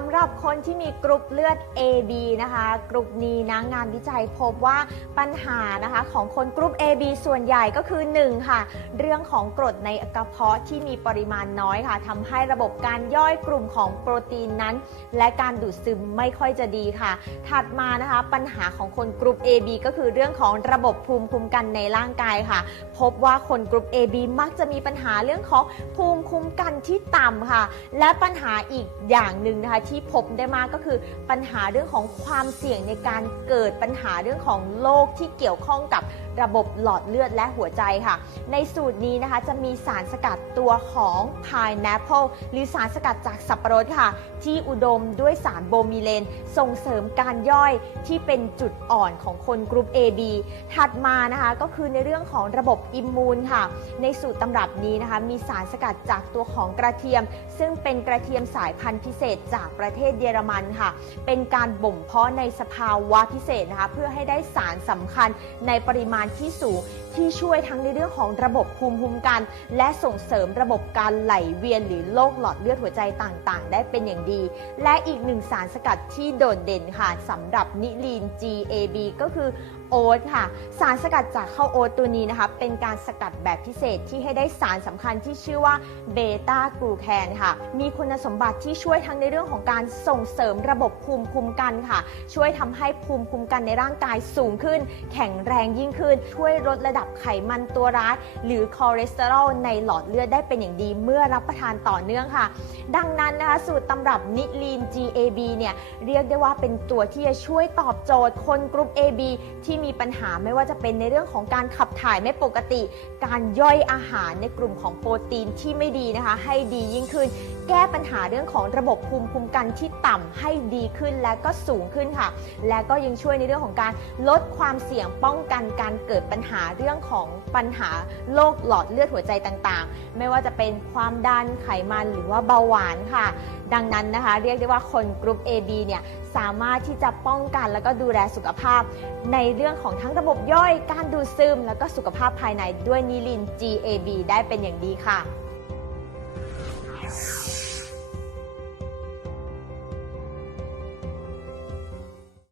ำหรับคนที่มีกรุ๊ปเลือด AB นะคะกรุ๊ปนี้นะงานวิจัยพบว่าปัญหานะคะของคนกรุ๊ป AB ส่วนใหญ่ก็คือ 1 ค่ะ เรื่องของกรดในกระเพาะที่มีปริมาณน้อยค่ะทำให้ระบบการย่อยกลุ่มของโปรตีนนั้น และการดูดซึมไม่ค่อยจะดีค่ะ ถัดมานะคะปัญหาของคนกรุ๊ป AB ก็คือเรื่องของระบบภูมิคุ้มกันในร่างกายค่ะ พบว่าคนกรุ๊ป AB มักจะมีปัญหาเรื่องของภูมิคุ้มกันที่ต่ำค่ะ และปัญหาอีกอย่างหนึ่งนะคะที่พบได้มากก็คือปัญหาเรื่องของความเสี่ยงในการเกิดปัญหาเรื่องของโรคที่เกี่ยวข้องกับ ระบบหลอดเลือดและหัวใจค่ะ ในสูตรนี้นะคะจะมีสารสกัดตัวของ pineapple หรือสารสกัดจากสับปะรดค่ะ ที่อุดมด้วยสารโบมิเลน ส่งเสริมการย่อยที่เป็นจุดอ่อนของคนกรุ๊ป AB ถัดมานะคะก็คือในเรื่องของระบบอิมมูนค่ะ ในสูตรตำรับนี้นะคะมีสารสกัดจากตัวของกระเทียม ซึ่งเป็นกระเทียมสายพันธุ์พิเศษจากประเทศเยอรมันค่ะ เป็นการบ่มเพาะในสภาวะพิเศษนะคะเพื่อให้ได้สารสำคัญในปริมาณที่สูงที่ช่วยทั้งในเรื่องของระบบภูมิคุ้มกัน และส่งเสริมระบบการไหลเวียนหรือโรคหลอดเลือดหัวใจต่างๆ ได้เป็นอย่างดี และอีกหนึ่งสารสกัดที่โดดเด่นค่ะสำหรับนิลีน GAB ก็คือโอ๊ตค่ะ สารสกัดจากข้าวโอ๊ตตัวนี้นะคะ เป็นการสกัดแบบพิเศษที่ให้ได้สารสำคัญที่ชื่อว่าเบต้ากลูแคนค่ะ มีคุณสมบัติที่ช่วยทั้งในเรื่องของการส่งเสริมระบบภูมิคุ้มกันค่ะ ช่วยทำให้ภูมิคุ้มกันในร่างกายสูงขึ้น แข็งแรงยิ่งขึ้นช่วยลดระดับไขมันตัวร้าย หรือคอเลสเตอรอลในหลอดเลือดได้เป็นอย่างดีเมื่อรับประทานต่อเนื่องค่ะ ดังนั้นนะคะสูตรตำรับนิลีน GAB เนี่ยเรียกได้ว่าเป็นตัวที่จะช่วยตอบโจทย์คนกลุ่ม AB ที่มีปัญหาไม่ว่าจะเป็นในเรื่องของการขับถ่ายไม่ปกติ การย่อยอาหารในกลุ่มของโปรตีนที่ไม่ดีนะคะ ให้ดียิ่งขึ้น แก้ปัญหาเรื่องของระบบภูมิคุ้มกันที่ต่ำให้ดีขึ้นและก็สูงขึ้นค่ะ และก็ยังช่วยในเรื่องของการลดความเสี่ยงป้องกันการเกิดปัญหาเรื่องของปัญหาโรคหลอดเลือดหัวใจต่างๆ ไม่ว่าจะเป็นความดันไขมันหรือว่าเบาหวานค่ะ ดังนั้นนะคะ เรียกได้ว่าคนกลุ่ม AB เนี่ยสามารถที่จะป้องกันแล้วก็ดูแลสุขภาพ ในเรื่องของทั้งระบบย่อยการดูดซึม แล้วก็สุขภาพภายในด้วยนิลิน GAB ได้เป็นอย่างดีค่ะ